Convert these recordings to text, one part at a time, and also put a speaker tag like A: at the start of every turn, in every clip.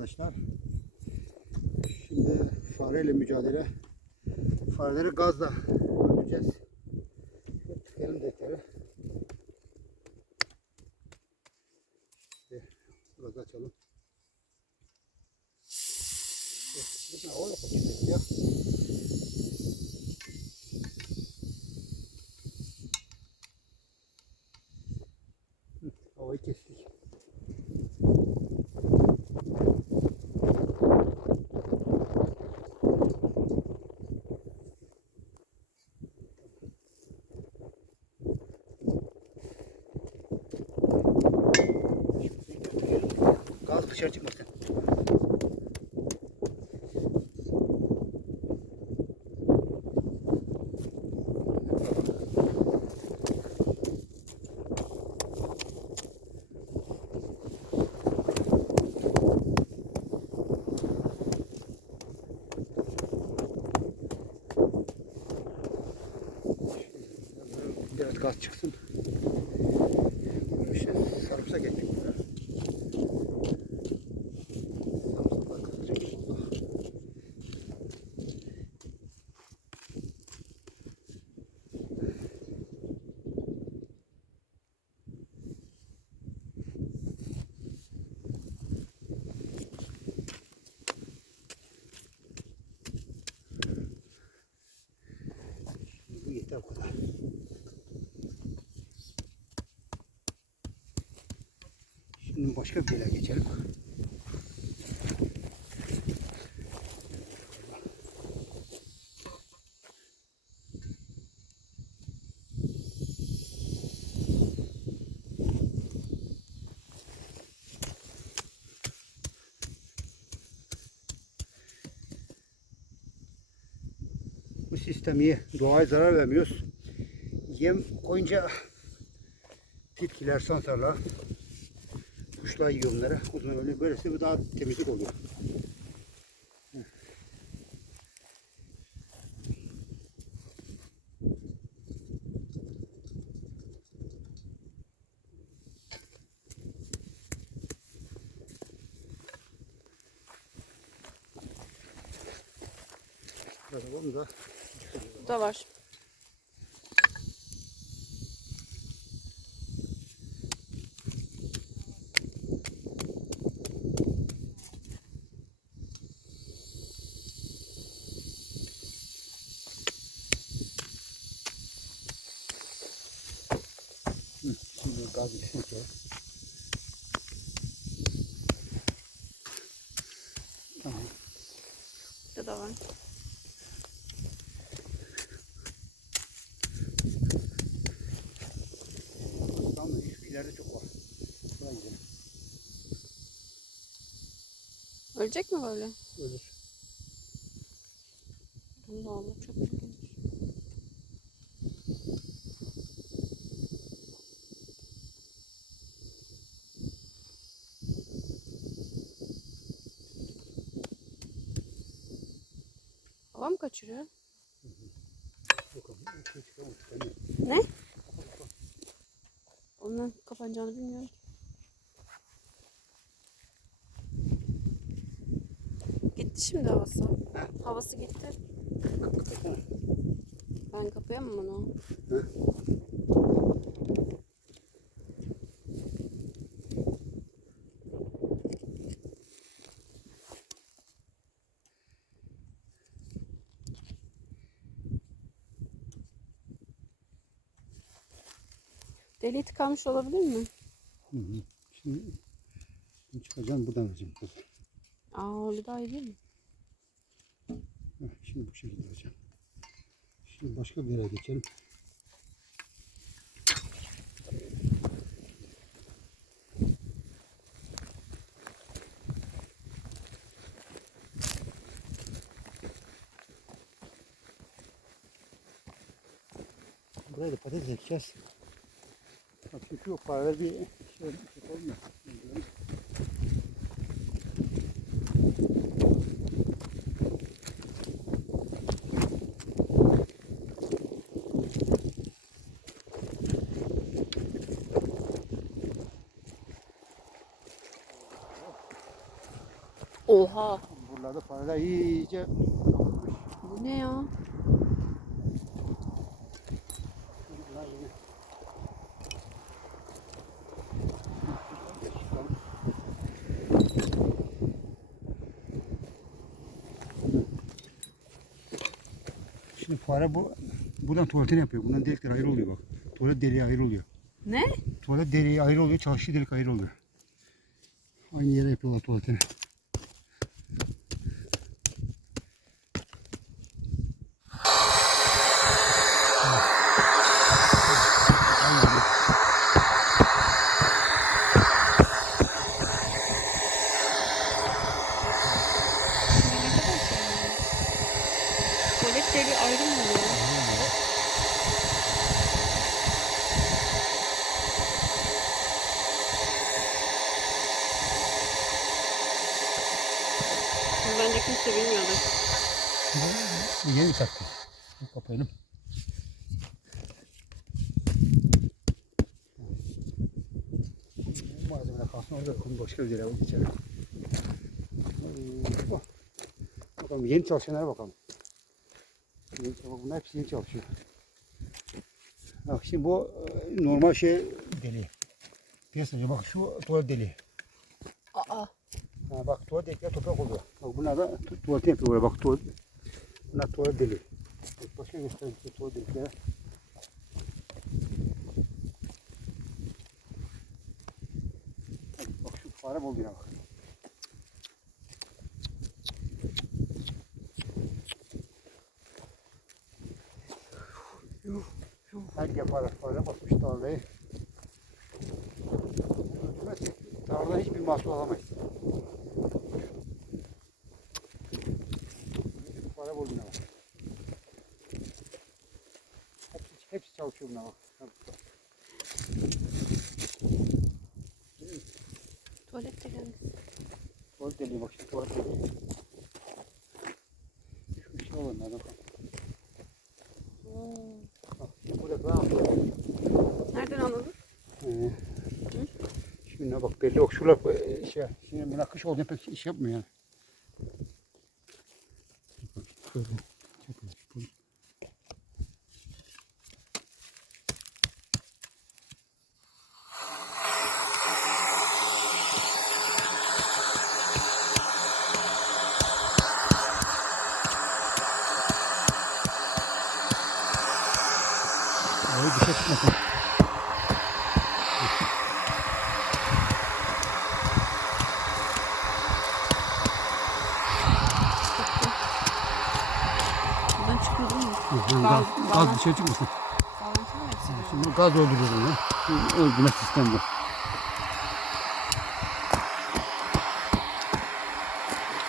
A: arkadaşlar. Şimdi fareyle mücadele. Fareleri gazla öldüreceğiz. Tıkayalım defteri. İşte gazı açalım. Ne oldu ya? Havayı kestik. Dışarı çıkmasın. Biraz gaz çıksın. İşte sarımsak ekmek buraya. Sarımsaklar kızacak. Şimdi bu yeter bu kadar. Şimdi başka bir yere geçelim. Bu sistem iyi. Doğaya zarar vermiyoruz. Yem koyunca tilkiler, sansarlar, kuşlar yiyor onları. O zaman öyle böylesi bu daha temizlik oluyor. Onu da
B: Bu da var.
A: Gaz gitsin ki. Tamam.
B: Bu da var.
A: Tamam şu ileride çok var. Gidelim.
B: Ölecek mi böyle?
A: Ölür.
B: Allah Allah çok ilginç. Hava mı kaçırıyor?
A: Bakalım. Şu çıkamaz. Çıkamıyor.
B: Ne? Ondan kapanacağını bilmiyorum. Gitti şimdi havası. Havası gitti. Ben kapayamam onu.
A: Hı?
C: Deliği tıkanmış olabilir mi?
A: Hı hı. Şimdi çıkacağım buradan alacağım.
C: Aa öyle daha iyi değil mi?
A: Heh, Şimdi bu şekilde alacağım. Şimdi başka bir yere geçelim. Buraya da patates ekeceğiz. Şu şu paralel bir şey yapalım mı?
C: Oha.
A: Buralarda fareler iyice
C: Bu ne ya?
A: Bunlar yine. Şimdi fare bu buradan tuvaletini yapıyor. Bundan delikler ayrı oluyor bak. Tuvalet deliği ayrı oluyor.
C: Ne?
A: Tuvalet deliği ayrı oluyor, çalıştığı delik ayrı oluyor. Aynı yere yapıyorlar tuvaletini.
C: Tuvalet deliği ayrı mı oluyor? Bence kimse bilmiyordu.
A: Yeni taktik. Kapayalım. Malzemeler kalsın orada konu başka bir. Ee, oh. Bakalım yeni çalışanlara bakalım. Yeni, bak bunlar hepsi yeni çalışıyor. Bak şimdi bu e, normal şey deliği. Piyasacı bak şu tuvalet deliği.
C: Aa.
A: Ha, bak tuvalet delikleri toprak oluyor. Bak bunlar da tu tuvalet yapıyor böyle bak tuvalet. Bunlar tuvalet deliği. Bak, Başka göstereyim size tuvalet delikleri. Bak, bak şu fare buldu yine bak. Fare basmış tarlayı. Öldürmezsek tarladan hiçbir mahsul alamayız. Para buldum bak. Hepsi, hepsi çalışıyor buna bak.
C: Tuvalet deliği.
A: Tuvalet deliği bak şimdi tuvalet deliği. Şu şey olanlardan bak. Bak şimdi burada ben
C: Nereden anladın?
A: Ee, Şimdi ne bak belli yok şurada e, şey, şimdi buna kış olduğunda pek iş yapmıyor yani. Bak, şöyle, şöyle, bu- Ay, dışarı çıkmasın.
C: Buradan çıkıyor değil mi?
A: Hı, hı,
C: Gaz-
A: Gaz,
C: gaz-
A: dışarı çıkmasın.
C: Mı hepsi?
A: Şimdi gaz öldürüyor onu. Öldürme sistemi bu.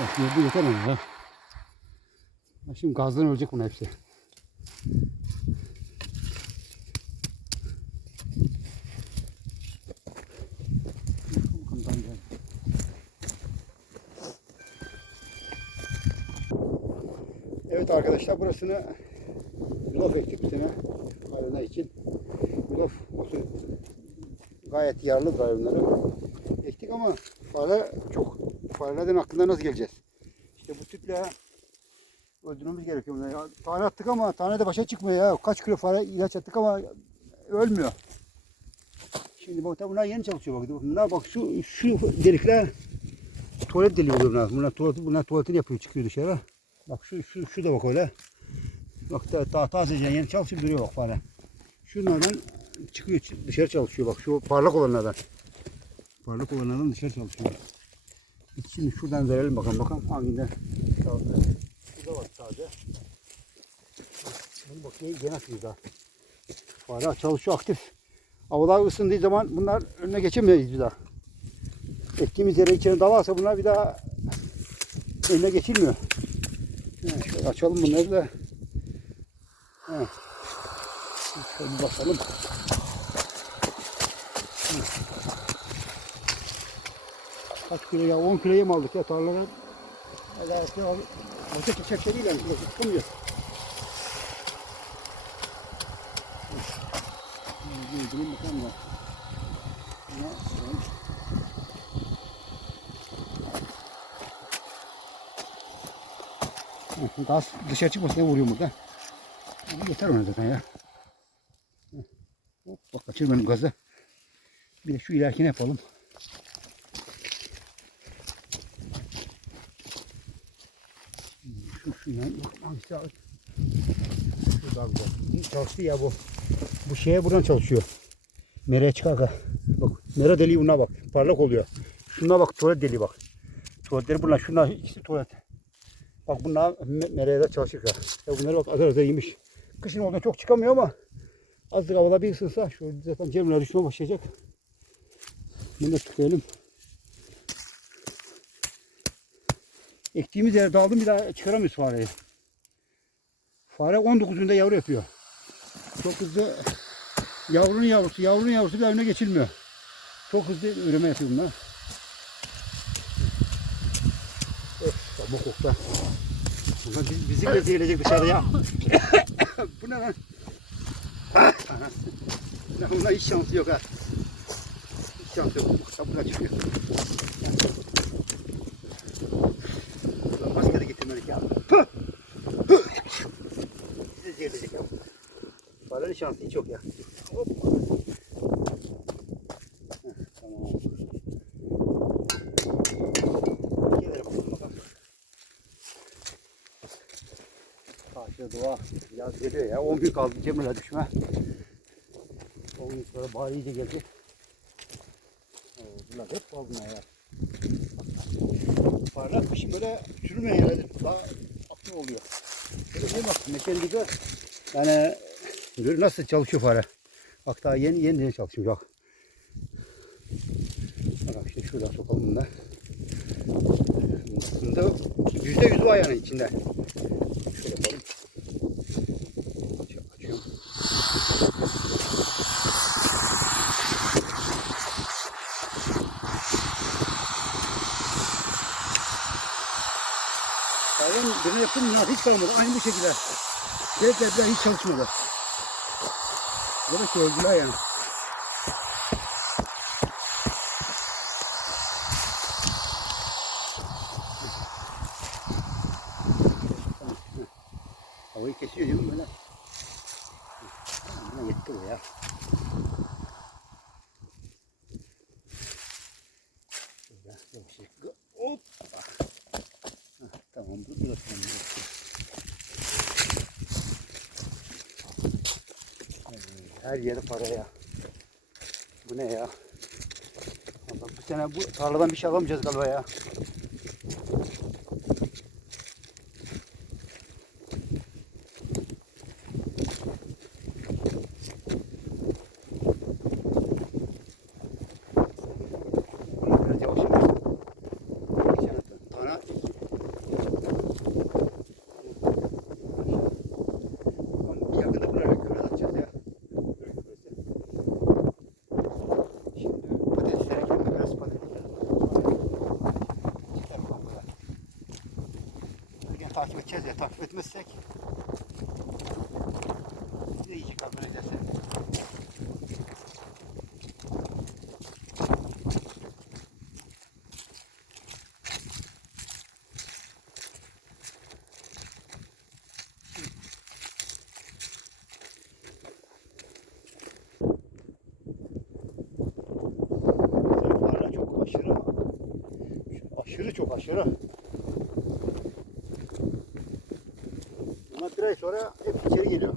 A: Bak bu yeter mi ya? Şimdi gazdan ölecek bunun hepsi. Evet arkadaşlar burasını Yulaf ektik bu sene hayvanlar için. Yulaf gayet yararlı hayvanları. Ektik ama fare çok. Farelerden aklına nasıl geleceğiz? İşte bu tüple öldürmemiz gerekiyor. Ya, tane attık ama tane de başa çıkmıyor ya. Kaç kilo fare ilaç attık ama ölmüyor. Şimdi bak bunlar yeni çalışıyor bak. Bunlar bak şu şu delikler tuvalet deliği oluyor bunlar. Bunlar, tuvalet, bunlar tuvaletini yapıyor çıkıyor dışarı. Bak şu şu şu da bak öyle. Bak ta, ta, tazece yeni çalışıp duruyor bak fare. Şunlardan çıkıyor dışarı çalışıyor bak şu parlak olanlardan. Parlak olanlardan dışarı çalışıyor. Şimdi şuradan verelim bakalım bakalım hanginden sağlıklı. Şurada var sadece. Bunu bak ne gene atıyor daha. Fare çalışıyor aktif. Havalar ısındığı zaman bunlar önüne geçemeyiz bir daha. Ektiğimiz yere içeri dalarsa bunlar bir daha önüne geçilmiyor. Ha, şöyle açalım bunları da. Ha. Şöyle. Hı. Kaç kilo ya? 10 kiloya mı aldık ya tarladan? Hala şey al. Başka çiçekleriyle mi? Bir dilim bakalım. Buna, Gaz dışarı çıkmasın diye vuruyorum burada. Yeter ona zaten ya. Hop, bak kaçır benim gazı. Bir de şu ilerikini yapalım. Şu şundan hangisi abi? Şu daha güzel. Çalıştı ya bu. Bu şeye buradan çalışıyor. Mereye çıkarken. Bak mera deliği buna bak. Parlak oluyor. Şuna bak tuvalet deliği bak. Tuvaletleri bunlar. Şunlar ikisi tuvalet. Bak bunlar me- mereye de çalışır ya. ya bunları bak azar azar yemiş. Kışın oradan çok çıkamıyor ama azıcık havalar bir ısınsa şu zaten cemre düşmeye başlayacak. Bunu da tıkayalım. Ektiğimiz yere daldım bir daha çıkaramıyoruz fareyi. Fare 19'unda yavru yapıyor. Çok hızlı yavrunun yavrusu, yavrunun yavrusu bir önüne geçilmiyor. Çok hızlı üreme yapıyor bunlar. Of, bu kokta. Bunlar biz, bizi bile zehirleyecek dışarıda ya. bu ne lan? Lan Bunlar hiç şansı yok ha. Hiç şansı yok. Kapıdan çıkıyor. Ulan Maske de getirmedik ya. Püh! Püh! Bizi zehirleyecek ya. Şansı hiç yok ya. Hop. Heh, Tamam. Gelelim bakalım. Karşıya doğa yaz geliyor ya. 10 gün kaldı Cemre'yle düşme. 10 gün sonra bahar iyice gelecek. Bunlar hep bunlar ya. Parlak kışın böyle sürmeyen yerlerde daha aktif oluyor. Böyle bak meşeli gibi. Yani gör nasıl çalışıyor fare. Bak daha yeni yeni yeni çalışıyor bak. Bak işte şuradan sokalım bunu da. Bunda yüzde yüz var yani içinde. Birine yaptım mı hiç kalmadı. Aynı şekilde. Geldiler hiç çalışmadı. Burada ki öldüler yani. Havayı kesiyor değil mi böyle? Buna yetti bu ya. Şöyle yavaşça. Hop. Heh, Tamam bu burası tamam. burası. Evet, Her yeri para ya. Bu ne ya? Bu sene bu tarladan bir şey alamayacağız galiba ya. Biraz yavaş yavaş. Geçen tane Tamam, yakında buraya kömür atacağız ya. Böyle kömürse. Şimdi patateslere ekledim biraz patates ekledim. Yeter bu kadar. Bugün takip edeceğiz ya takip etmezsek iyice kabul ederse. Zarflarla çok aşırı aşırı çok aşırı. Ama bir ay sonra hep içeri geliyor.